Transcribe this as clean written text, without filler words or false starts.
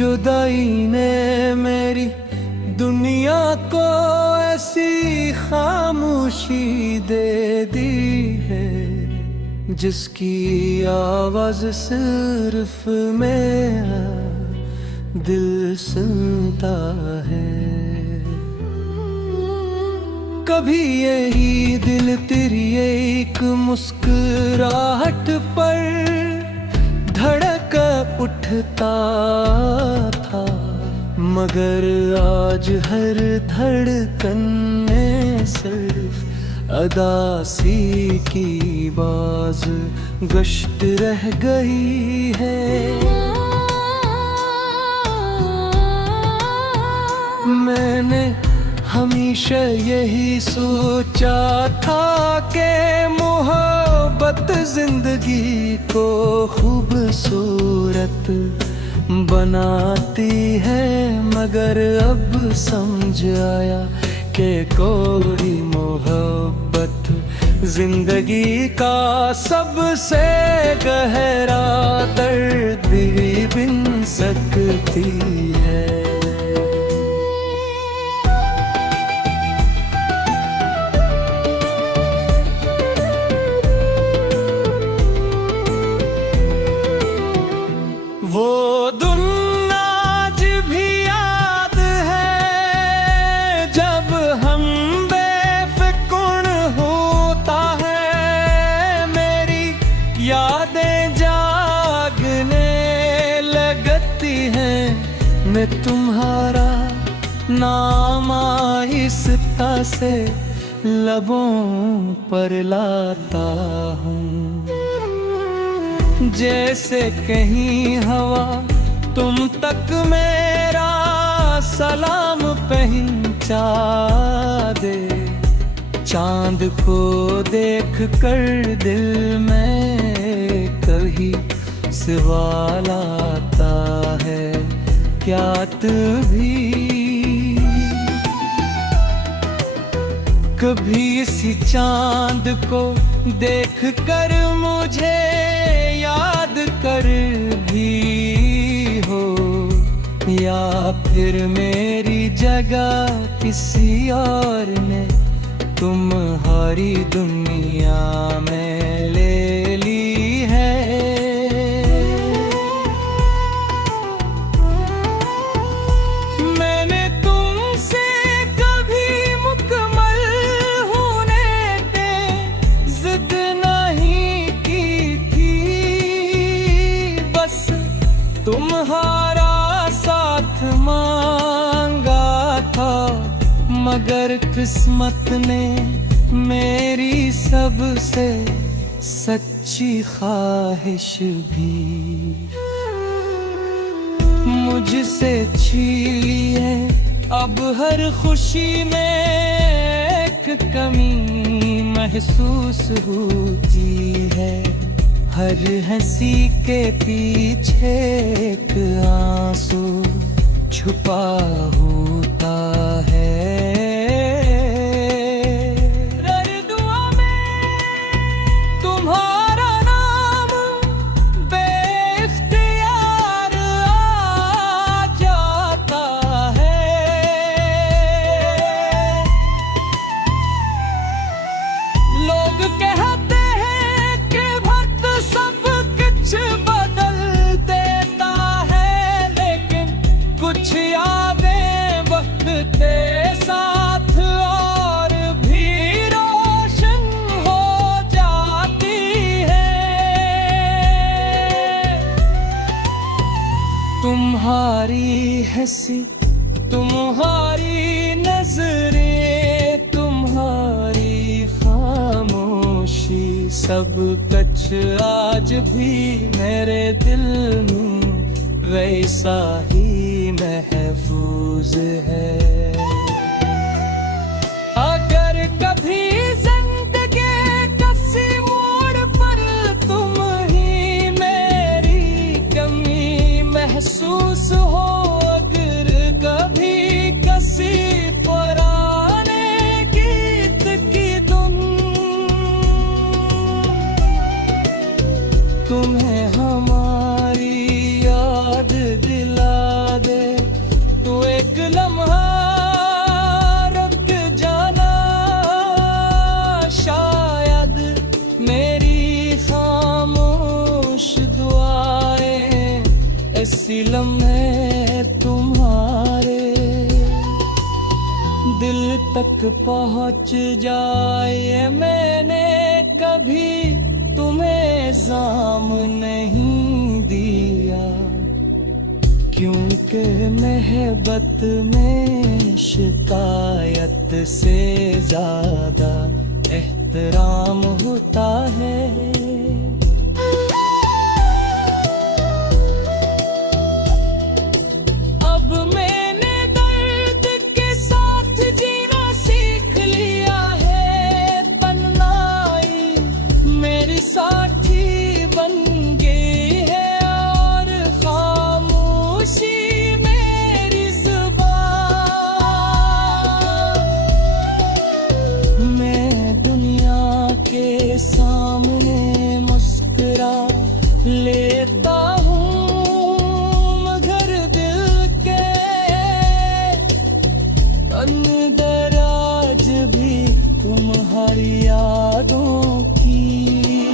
जुदाई ने मेरी दुनिया को ऐसी खामोशी दे दी है, जिसकी आवाज सिर्फ मेरा दिल सुनता है। कभी यही दिल तेरी एक मुस्कुराहट पर धड़क उठता था, मगर आज हर धड़कन में सिर्फ अदासी की बाज गश्त रह गई है। मैंने हमेशा यही सोचा था कि मोहब्बत जिंदगी को खूबसूरत बनाती है, मगर अब समझ आया कि कोई मोहब्बत जिंदगी का सबसे गहरा दर्द भी बिन सकती है। वो दिन आज भी याद है, जब हम बेफिक्र होता है, मेरी यादें जागने लगती हैं। मैं तुम्हारा नाम आहिस्ता से लबों पर लाता हूँ, जैसे कहीं हवा तुम तक मेरा सलाम पहुंचा दे। चांद को देख कर दिल में कभी सवाल आता है, क्या तभी कभी इसी चांद को देख कर मुझे याद कर भी हो, या फिर मेरी जगह किसी और ने तुम्हारी दुनिया में ले ली है। मैंने तुमसे कभी मुकम्मल होने पे जिद नहीं की थी, बस तुम्हारा साथ मांगा था, मगर किस्मत ने मेरी सबसे सच्ची ख्वाहिश भी मुझसे छीनी है। अब हर खुशी में एक कमी महसूस होती है, हर हंसी के पीछे एक आंसू छुपा होता है। दुआ में तुम्हारा नाम बेइख्तियार आ जाता है। लोग कहते हैं कि वक्त सब कुछ बदल देता है, लेकिन कुछ यादें वक्त के साथ और भी रोशन हो जाती है। तुम्हारी हंसी, तुम्हारी नजरें, तुम्हारी खामोशी, सब कुछ आज भी मेरे दिल में वैसा ही महफूज है। अगर कभी जिंदगी किसी मोड़ पर तुम ही मेरी कमी महसूस हो, अगर कभी किसी पुराने गीत की धुन तुम्हें हमारी याद दिला लम्हे तुम्हारे दिल तक पहुंच जाए। मैंने कभी तुम्हें इल्जाम नहीं दिया, क्योंकि मोहब्बत में शिकायत से ज्यादा एहतराम होता है। अब मैंने दर्द के साथ जीना सीख लिया है, तन्हाई मेरी साथी बन गई है और खामोशी मेरी जुबान। मैं दुनिया के सामने मुस्कुरा लेता हूँ, मगर दिल के अंदर आज भी तुम्हारी यादों की